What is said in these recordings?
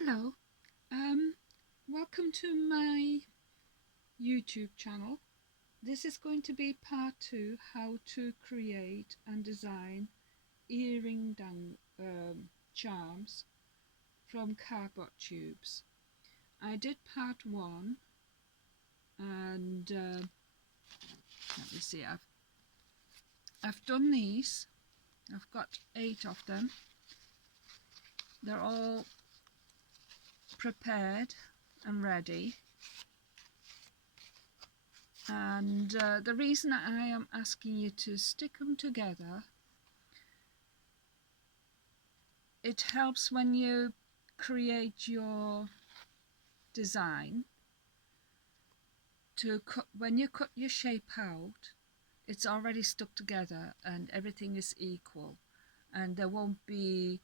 Hello, um, welcome to my YouTube channel. This is going to be part 2, how to create and design earring charms from cardboard tubes. I did part 1 and let me see, I've done these. I've got 8 of them. They're all prepared and ready. And the reason I am asking you to stick them together, it helps when you create your design to cut. When you cut your shape out, it's already stuck together and everything is equal, and there won't be,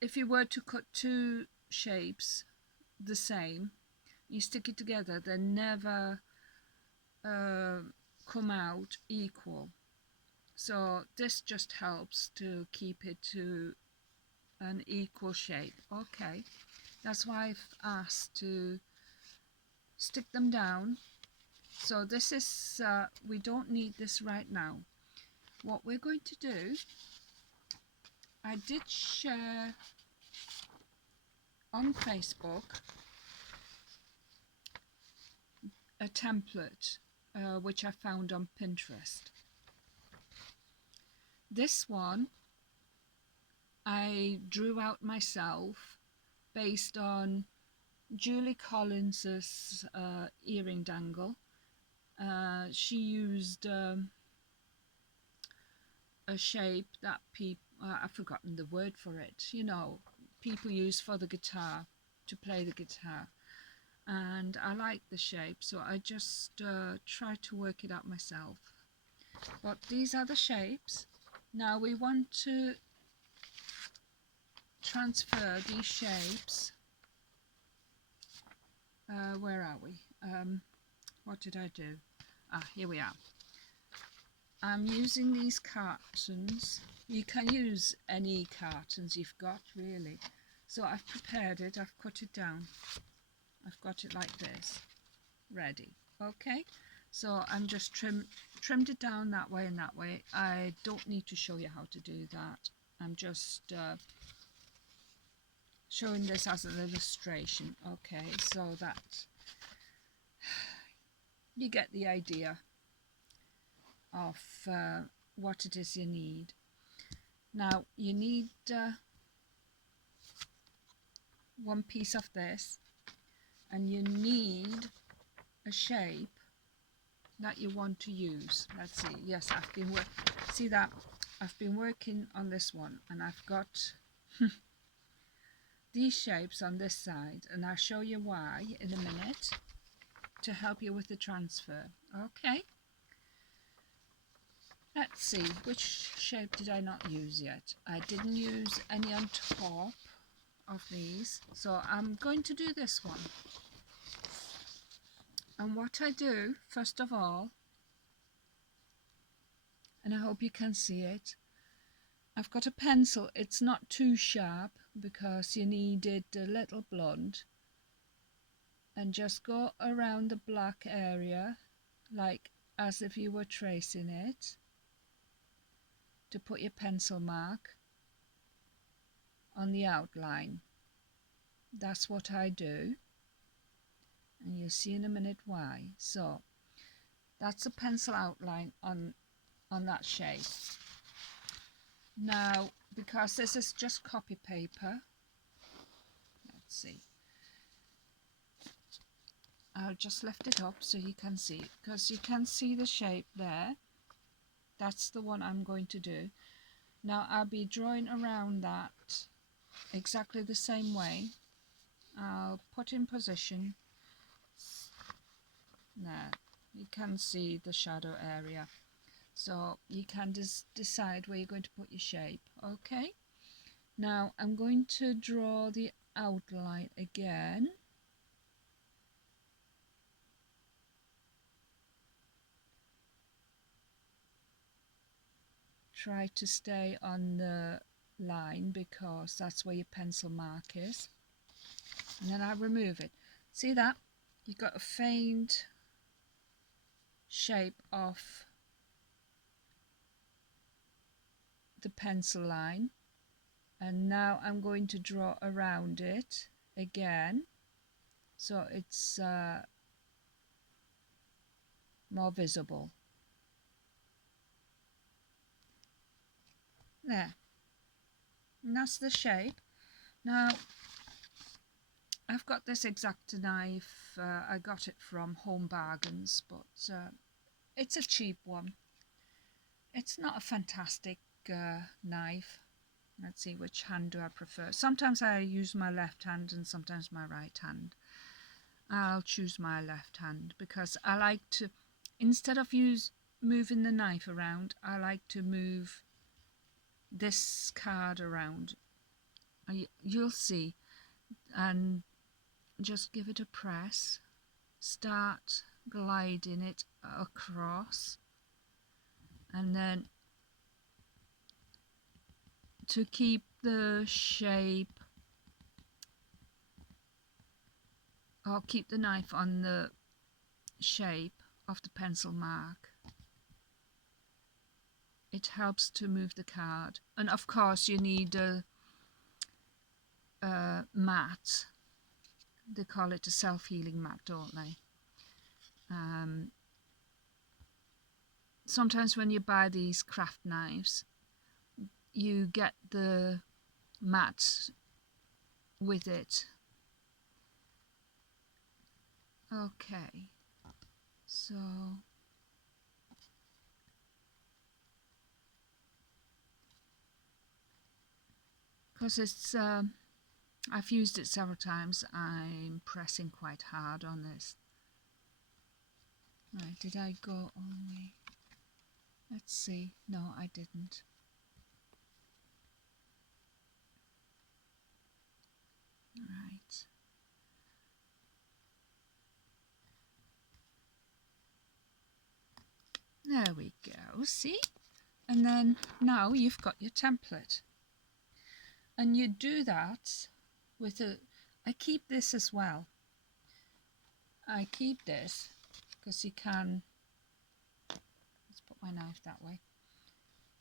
if you were to cut two shapes the same, you stick it together, they never come out equal. So this just helps to keep it to an equal shape. Okay, that's why I've asked to stick them down. So this is, we don't need this right now. What we're going to do, I did share on Facebook a template which I found on Pinterest. This one I drew out myself based on Julie Collins's earring dangle. She used a shape that I've forgotten the word for it, you know, people use for the guitar, to play the guitar, and I like the shape, so I just tried to work it out myself. But these are the shapes. Now we want to transfer these shapes. Where are we? What did I do? Here we are. I'm using these cartons. You can use any cartons you've got, really. So I've prepared it, I've cut it down. I've got it like this, ready. Okay, so I'm just trimmed it down that way and that way. I don't need to show you how to do that. I'm just showing this as an illustration. Okay, so that you get the idea of what it is you need. Now you need one piece of this, and you need a shape that you want to use. Let's see. Yes, see that I've been working on this one, and I've got these shapes on this side, and I'll show you why in a minute to help you with the transfer. Okay, let's see, which shape did I not use yet? I didn't use any on top of these, so I'm going to do this one. And what I do, first of all, and I hope you can see it, I've got a pencil. It's not too sharp because you need it a little blunt, and just go around the black area like as if you were tracing it to put your pencil mark on the outline. That's what I do, and you'll see in a minute why. So that's a pencil outline on that shape. Now, because this is just copy paper, let's see, I'll just lift it up so you can see, because you can see the shape there. That's the one I'm going to do. Now I'll be drawing around that exactly the same way. I'll put in position. There, you can see the shadow area, so you can decide where you're going to put your shape. Okay, now I'm going to draw the outline again. Try to stay on the line because that's where your pencil mark is. and then I remove it. See that? You got a faint shape of the pencil line, and now I'm going to draw around it again so it's more visible. There, and that's the shape. Now I've got this X-Acto knife, I got it from Home Bargains, but it's a cheap one. It's not a fantastic knife. Let's see, which hand do I prefer? Sometimes I use my left hand and sometimes my right hand. I'll choose my left hand because I like to, instead of moving the knife around, I like to move this card around. You'll see, and just give it a press. Start gliding it across, and then to keep the shape, or keep the knife on the shape of the pencil mark, it helps to move the card. And of course you need a mat. They call it a self-healing mat, don't they? Sometimes when you buy these craft knives, you get the mat with it. Okay, so because it's I've used it several times, I'm pressing quite hard on this. Right, did I go all the way? Let's see. No, I didn't. Right. There we go, see? And then now you've got your template. And you do that with I keep this as well. I keep this because you can, let's put my knife that way,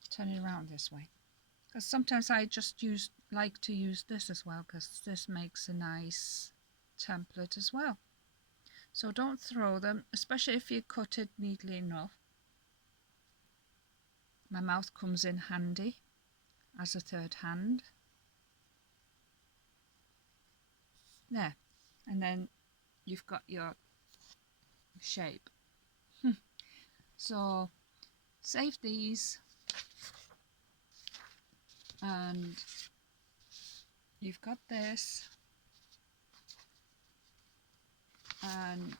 turn it around this way. Because sometimes I just like to use this as well, because this makes a nice template as well. So don't throw them, especially if you cut it neatly enough. My mouth comes in handy as a third hand. There, and then you've got your shape. So save these, and you've got this, and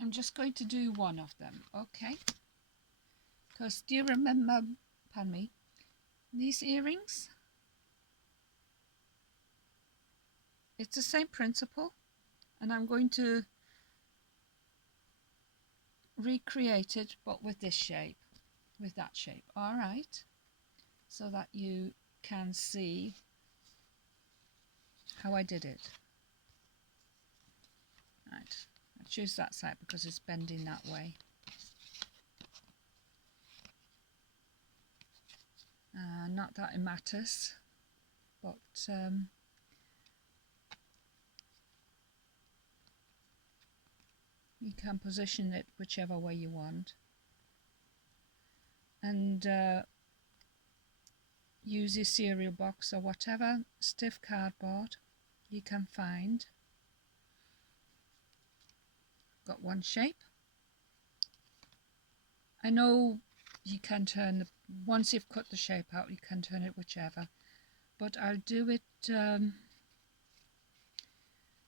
I'm just going to do one of them, okay? Because do you remember, pardon me, these earrings? It's the same principle, and I'm going to recreate it, but with this shape, with that shape, all right? So that you can see how I did it. Right, I choose that side because it's bending that way. Not that it matters, but you can position it whichever way you want, and use your cereal box or whatever stiff cardboard you can find. Got one shape. I know you can turn once you've cut the shape out, you can turn it whichever, but I'll do it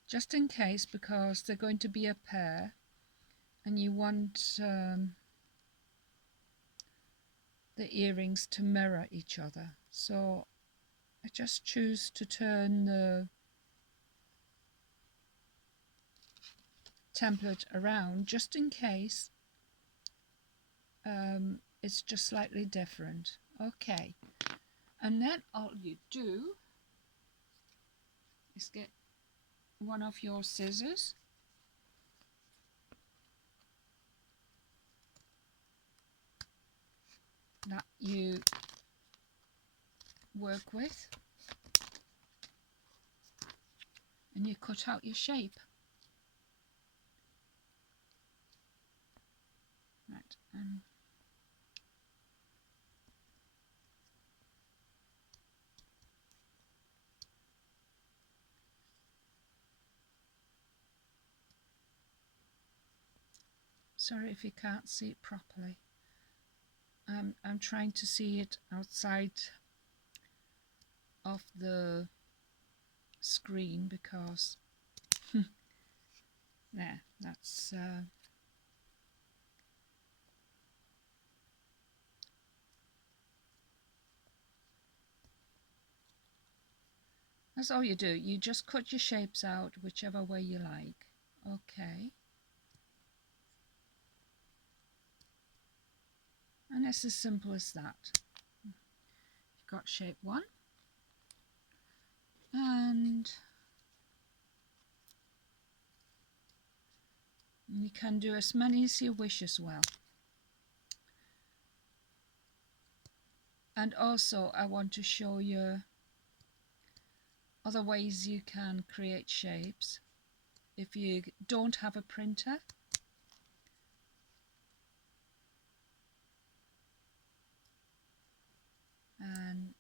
just in case, because they're going to be a pair and you want the earrings to mirror each other. So I just choose to turn the template around just in case it's just slightly different. Okay, and then all you do is is get one of your scissors that you work with, and you cut out your shape. Right, sorry if you can't see it properly. I'm trying to see it outside of the screen because there, that's all you do. You just cut your shapes out whichever way you like. Okay. And it's as simple as that. You've got shape 1. And you can do as many as you wish as well. And also I want to show you other ways you can create shapes if you don't have a printer. And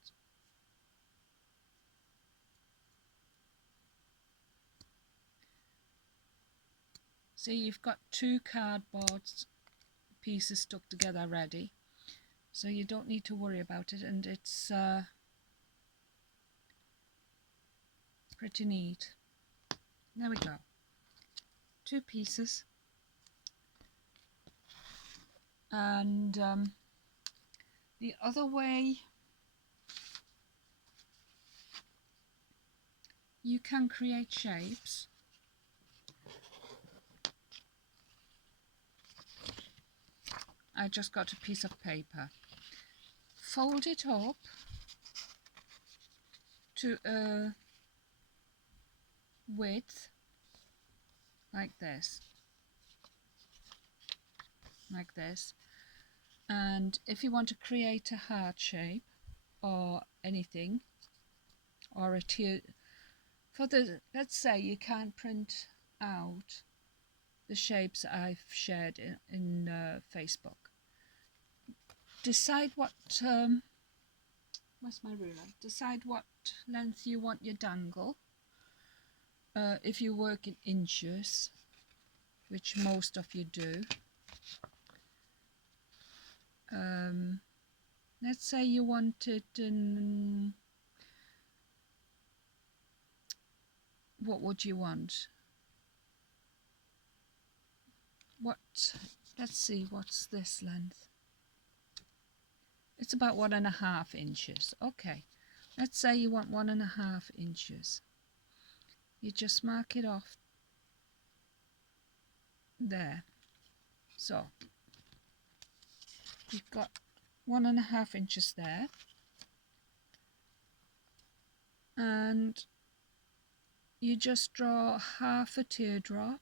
see, you've got 2 cardboard pieces stuck together ready, so you don't need to worry about it, and it's pretty neat. There we go. 2 pieces. And the other way you can create shapes I just got a piece of paper, fold it up to a width like this, and if you want to create a heart shape or anything, or a tear, for the, let's say you can't print out the shapes I've shared in Facebook, decide what where's my ruler, decide what length you want your dangle. If you work in inches, which most of you do, let's say you want it in, what would you want? Let's see, what's this length? It's about 1.5 inches. Okay, let's say you want 1.5 inches. You just mark it off there. So you've got 1.5 inches there, and you just draw half a teardrop,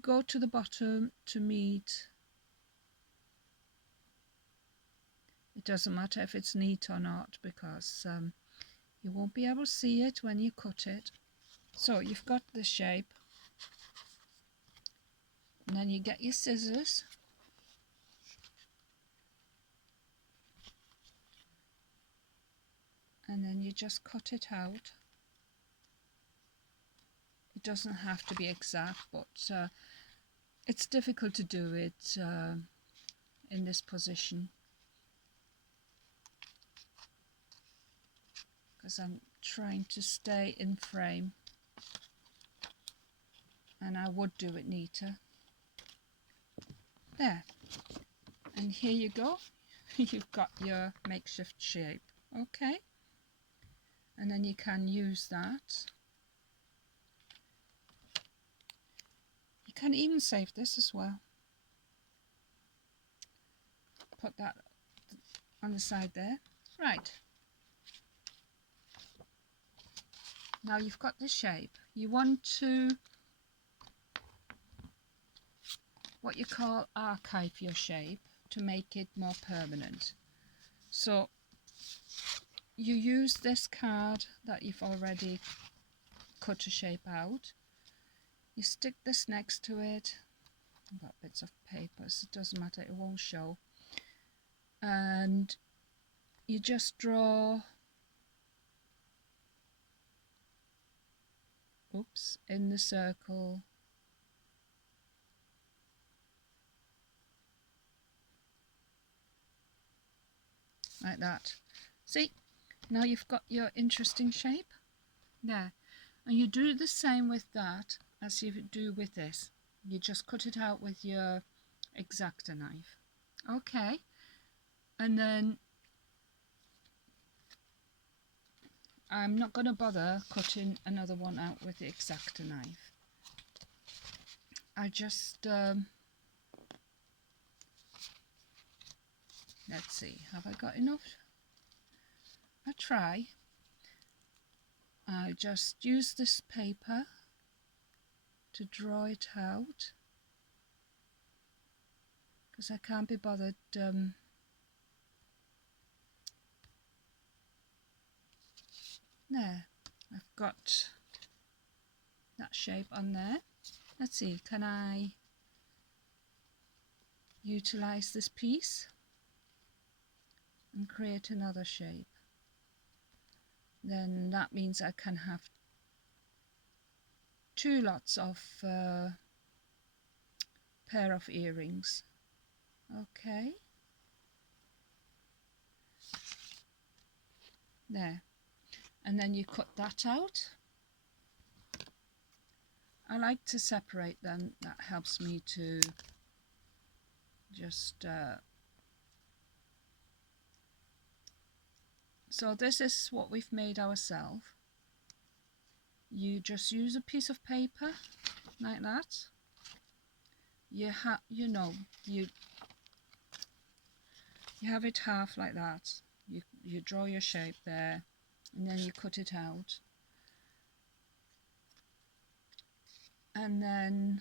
go to the bottom to meet. It doesn't matter if it's neat or not, because you won't be able to see it when you cut it. So you've got the shape, and then you get your scissors, and then you just cut it out. It doesn't have to be exact, but it's difficult to do it in this position, because I'm trying to stay in frame, and I would do it neater. There, and here you go. You've got your makeshift shape. Okay, and then you can use that. You can even save this as well. Put that on the side there. Right. Now you've got the shape. You want to, what you call, archive your shape to make it more permanent. So you use this card that you've already cut a shape out. You stick this next to it. I've got bits of papers, it doesn't matter, it won't show. And you just draw, oops, in the circle. Like that. See? Now you've got your interesting shape there. And you do the same with that as you do with this. You just cut it out with your X-Acto knife. Okay. And then I'm not going to bother cutting another one out with the X-Acto knife. I just let's see, have I got enough? I try. I just use this paper to draw it out because I can't be bothered there. I've got that shape on there. Let's see, can I utilize this piece and create another shape? Then that means I can have two lots of pair of earrings. Okay, there, and then you cut that out. I like to separate them, that helps me to just so this is what we've made ourselves. You just use a piece of paper like that. You have, you have it half like that. You draw your shape there, and then you cut it out, and then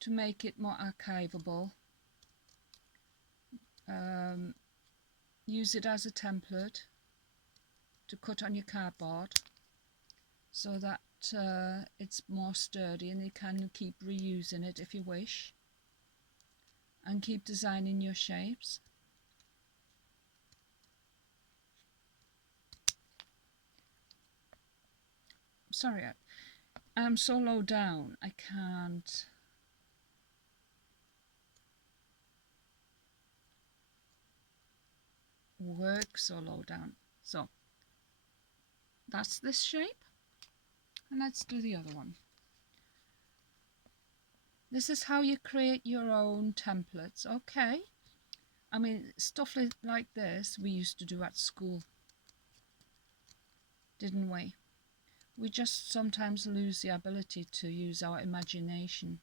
to make it more archivable, use it as a template to cut on your cardboard so that it's more sturdy and you can keep reusing it if you wish and keep designing your shapes. Sorry, I'm so low down I can't work so low down. So that's this shape, and let's do the other one. This is how you create your own templates. Okay, I mean, stuff like this we used to do at school, didn't we? We just sometimes lose the ability to use our imagination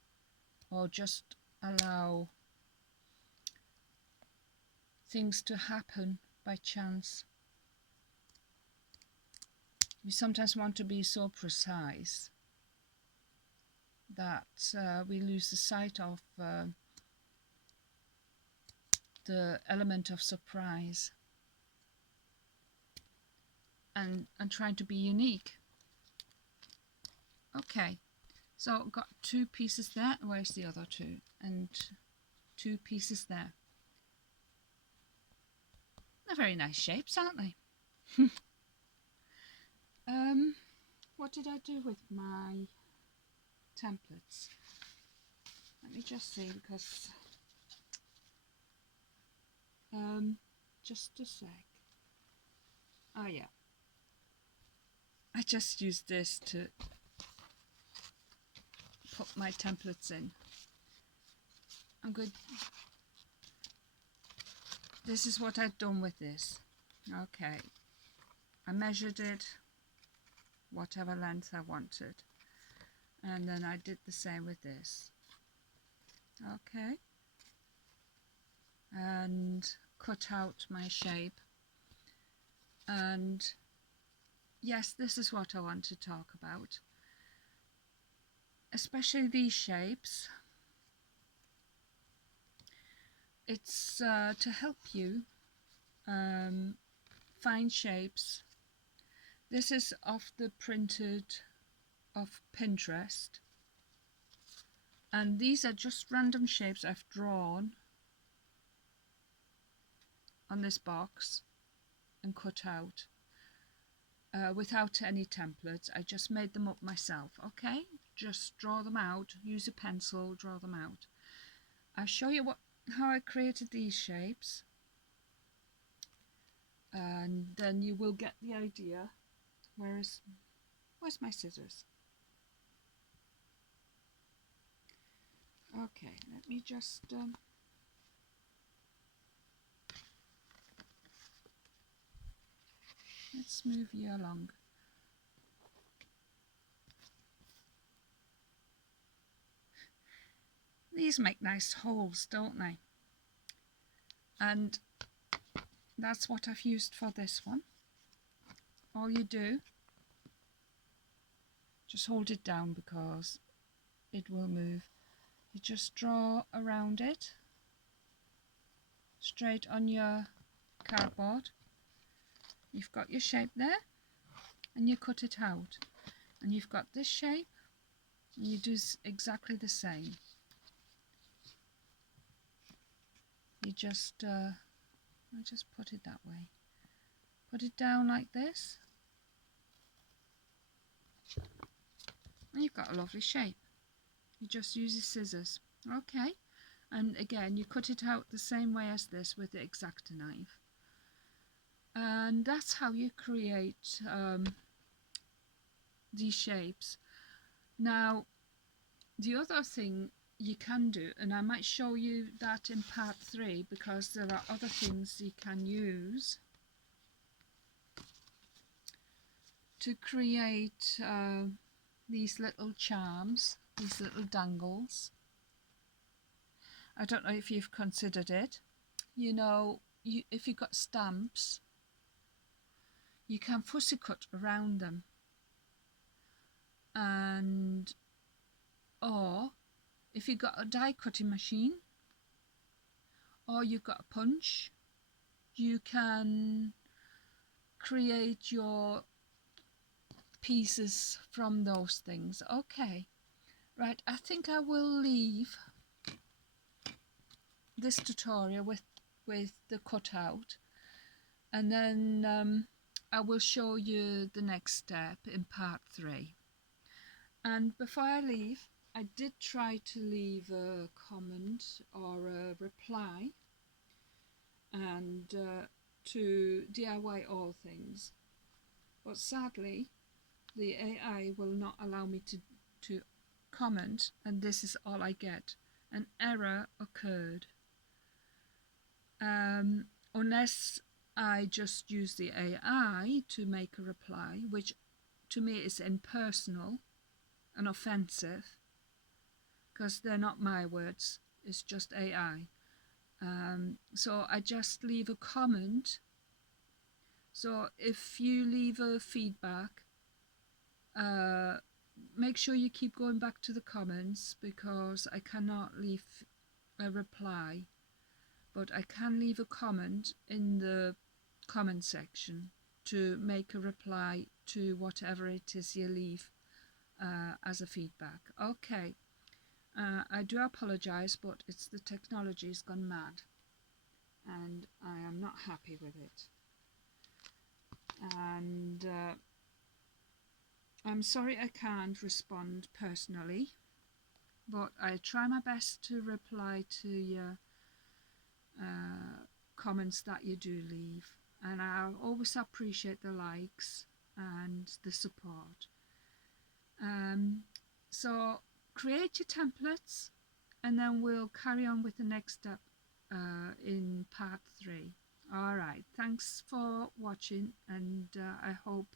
or just allow things to happen by chance. We sometimes want to be so precise that we lose the sight of the element of surprise and trying to be unique. Okay, so got two pieces there. Where's the other two? And two pieces there. They're very nice shapes, aren't they? What did I do with my templates? Let me just see, because just a sec. Oh yeah, I just used this to put my templates in. I'm good. This is what I've done with this. Okay, I measured it whatever length I wanted, and then I did the same with this. Okay, and cut out my shape, and yes, this is what I want to talk about, especially these shapes. It's to help you find shapes. This is off the printed of Pinterest, and these are just random shapes I've drawn on this box and cut out without any templates. I just made them up myself. Okay, just draw them out, use a pencil, draw them out. I'll show you how I created these shapes, and then you will get the idea. Where's my scissors? Okay, let me just let's move you along. These make nice holes, don't they? And that's what I've used for this one. All you do, just hold it down because it will move. You just draw around it, straight on your cardboard. You've got your shape there, and you cut it out. And you've got this shape, and you do exactly the same. You just, I just put it that way. Put it down like this, and you've got a lovely shape. You just use your scissors. Okay, and again you cut it out the same way as this with the X-Acto knife, and that's how you create these shapes. Now the other thing you can do, and I might show you that in part 3 because there are other things you can use to create these little charms, these little dangles. I don't know if you've considered it. You know, if you've got stamps, you can fussy cut around them, and or if you've got a die cutting machine or you've got a punch, you can create your pieces from those things. Okay, right, I think I will leave this tutorial with the cutout, and then I will show you the next step in part 3. And before I leave, I did try to leave a comment or a reply and to DIY All Things, but sadly the AI will not allow me to comment, and this is all I get. An error occurred. Unless I just use the AI to make a reply, which to me is impersonal and offensive because they're not my words, it's just AI. So I just leave a comment. So if you leave a feedback, make sure you keep going back to the comments because I cannot leave a reply, but I can leave a comment in the comment section to make a reply to whatever it is you leave as a feedback. Okay, I do apologize, but it's the technology's gone mad and I am not happy with it, and I'm sorry I can't respond personally, but I try my best to reply to your comments that you do leave, and I'll always appreciate the likes and the support. So create your templates, and then we'll carry on with the next step in part 3. Alright, thanks for watching, and I hope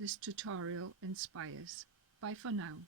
this tutorial inspires. Bye for now.